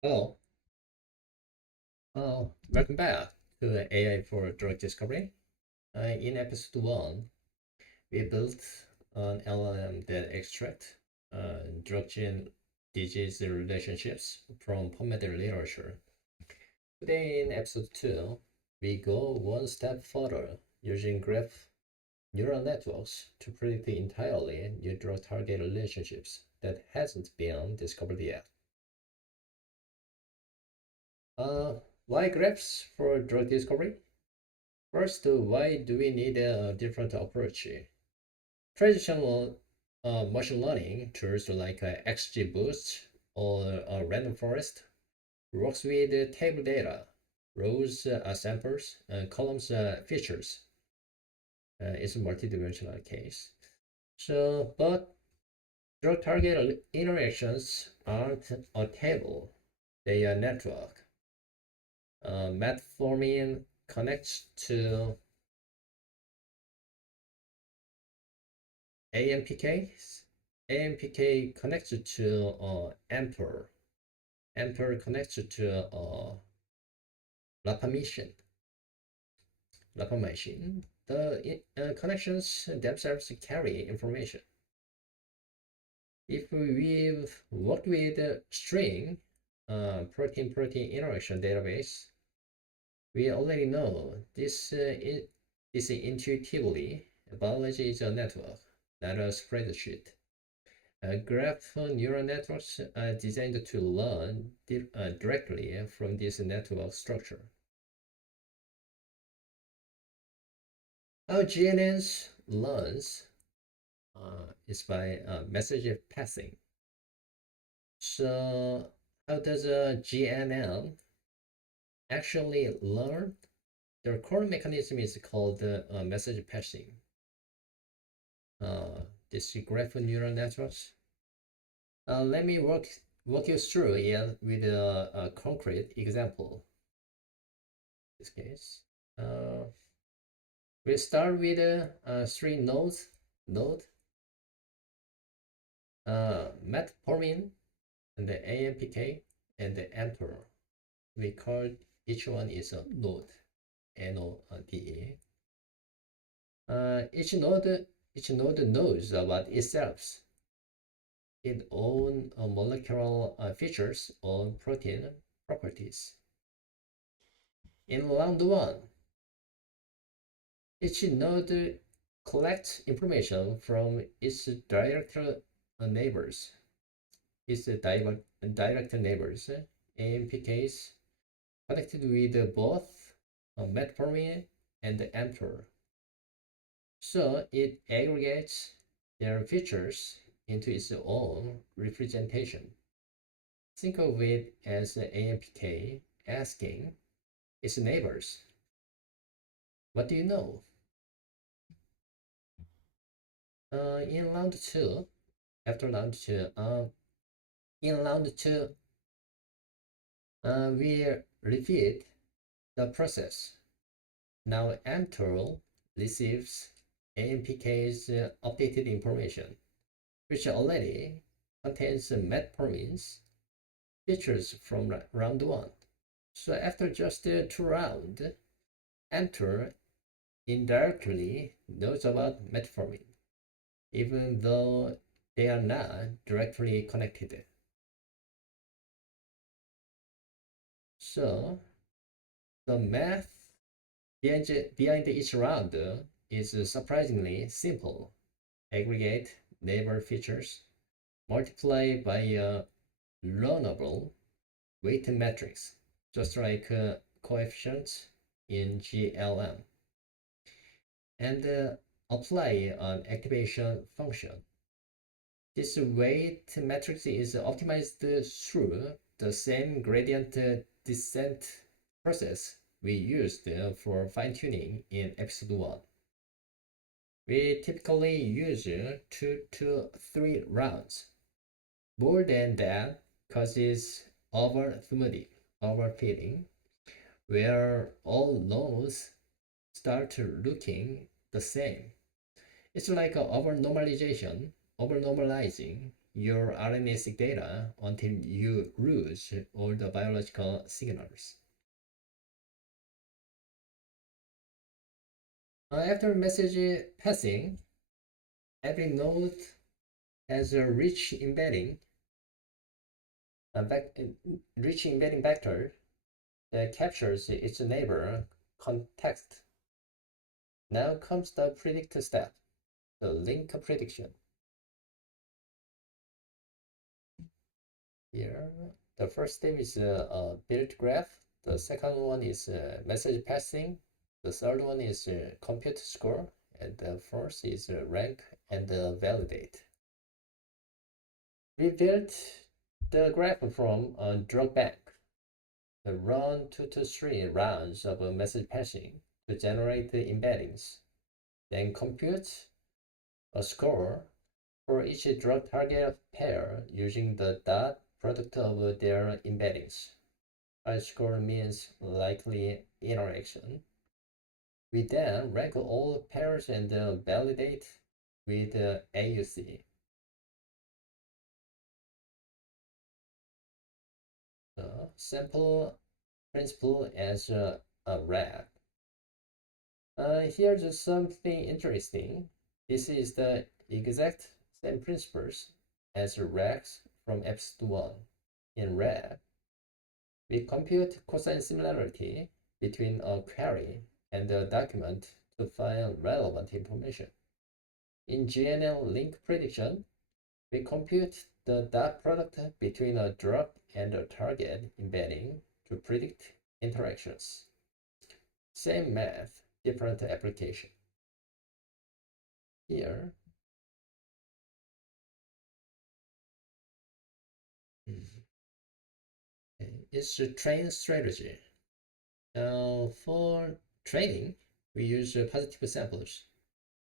Hello. Welcome back to AI for Drug Discovery. In episode 1, we built an LLM that extract drug gene disease relationships from PubMed literature. Today in episode 2, we go one step further using graph neural networks to predict the entirely new drug target relationships that hasn't been discovered yet. Why graphs for drug discovery? First, why do we need a different approach? Traditional machine learning tools like XGBoost or Random Forest works with table data, rows samples, columns features. It's a multidimensional case. But drug target interactions aren't a table; they are network. Metformin connects to AMPK. AMPK connects to AMPER. AMPER connects to rapamycin. The connections themselves carry information. If we've worked with string protein-protein interaction database, we already know this is intuitively. Biology is a network, not a spreadsheet. Graph neural networks are designed to learn directly from this network structure. How GNNs learns is by message passing. So how does a GNN actually learn? Their core mechanism is called message passing. This graph neural networks. Let me walk you through it with a concrete example. In this case, we start with 3 nodes. Metformin, and the AMPK, and the AMPER. We call each one is a node, NODE. Each node knows about itself, its own molecular features or protein properties. In round 1, each node collects information from its direct neighbors. AMPKs connected with both metformin and AMPER. So it aggregates their features into its own representation. Think of it as AMPK asking its neighbors, what do you know? In round 2, after round 2, in round 2, we repeat the process. Now AMPER receives AMPK's updated information, which already contains metformin's features from round 1. So after just 2 rounds, AMPER indirectly knows about metformin, even though they are not directly connected. So the math behind each round is surprisingly simple. Aggregate neighbor features, multiply by a learnable weight matrix, just like coefficients in GLM, and apply an activation function. This weight matrix is optimized through the same gradient descent process we used for fine-tuning in episode 1. We typically use 2 to 3 rounds. More than that causes overfitting, where all nodes start looking the same. It's like overnormalizing your RNA-seq data until you lose all the biological signals. After message passing, every node has a rich embedding vector that captures its neighbor context. Now comes the predict step, the link prediction. Here, the first step is build graph. The second one is message passing. The third one is compute score. And the fourth is rank and validate. We built the graph from DrugBank. Run 2 to 3 rounds of message passing to generate the embeddings. Then compute a score for each drug target pair using the dot product of their embeddings. Our score means likely interaction. We then rank all pairs and validate with AUC. Sample principle as a RAG. Here's something interesting. This is the exact same principles as RAGs from episode 1. In RAG, we compute cosine similarity between a query and a document to find relevant information. In GNN link prediction, we compute the dot product between a drug and a target embedding to predict interactions. Same math, different application. Here, it's a train strategy. For training, we use positive samples,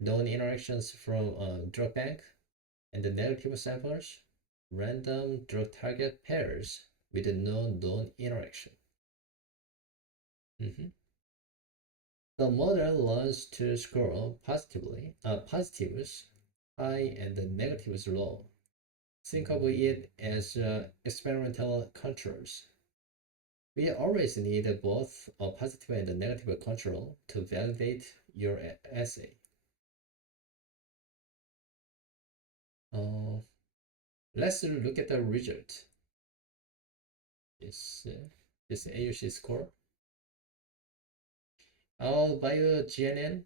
known interactions from DrugBank, and the negative samples, random drug target pairs with no known interaction. The model learns to score positives high and negatives low. Think of it as experimental controls. We always need both a positive and a negative control to validate your assay. Let's look at the result. This AUC score. Our bio-GNN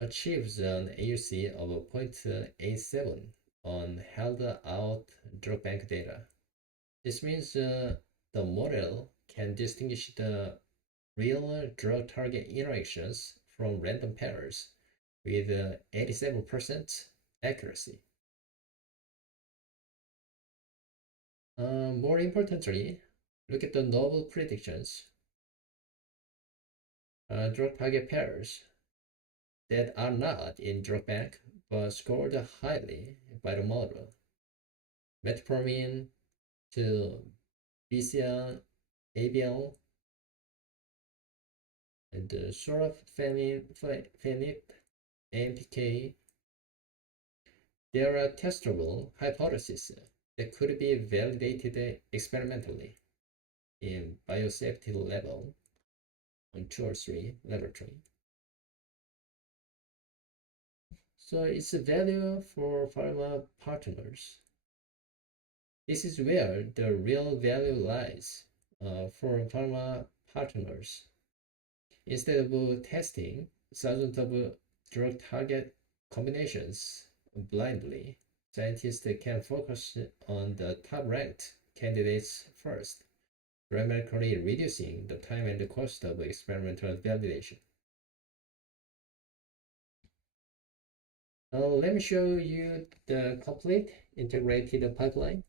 achieves an AUC of 0.87 on held out DrugBank data. This means the model can distinguish the real drug target interactions from random pairs with 87% accuracy. More importantly, look at the novel predictions. Drug target pairs that are not in DrugBank but scored highly by the model. Metformin to BCL, ABL, and sorafenib, AMPK. There are testable hypotheses that could be validated experimentally in biosafety level on 2 or 3 laboratory. So it's a value for pharma partners. This is where the real value lies for pharma partners. Instead of testing thousands of drug target combinations blindly, scientists can focus on the top-ranked candidates first, dramatically reducing the time and the cost of experimental validation. Let me show you the complete integrated pipeline.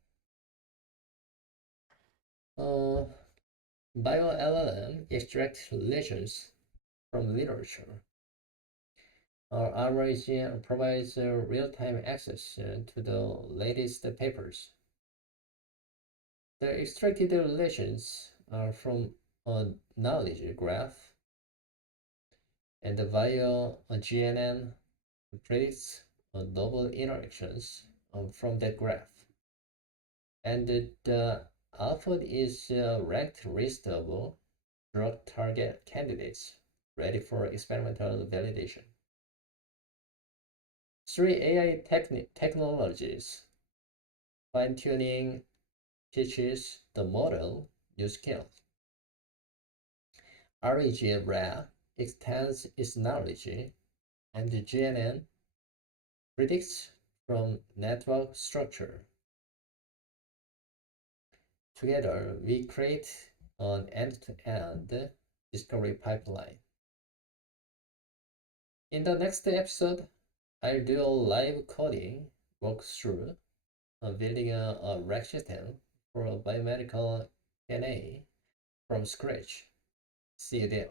BioLLM extracts relations from literature. RAG provides real-time access to the latest papers. The extracted relations are from a knowledge graph, and via a GNN predicts novel interactions from that graph. And the output is a ranked list of drug target candidates ready for experimental validation. 3 AI technologies. Fine-tuning teaches the model new skills. RAG extends its knowledge, and the GNN predicts from network structure. Together, we create an end-to-end discovery pipeline. In the next episode, I'll do a live coding walkthrough on building a rack system for a biomedical DNA from scratch. See you there.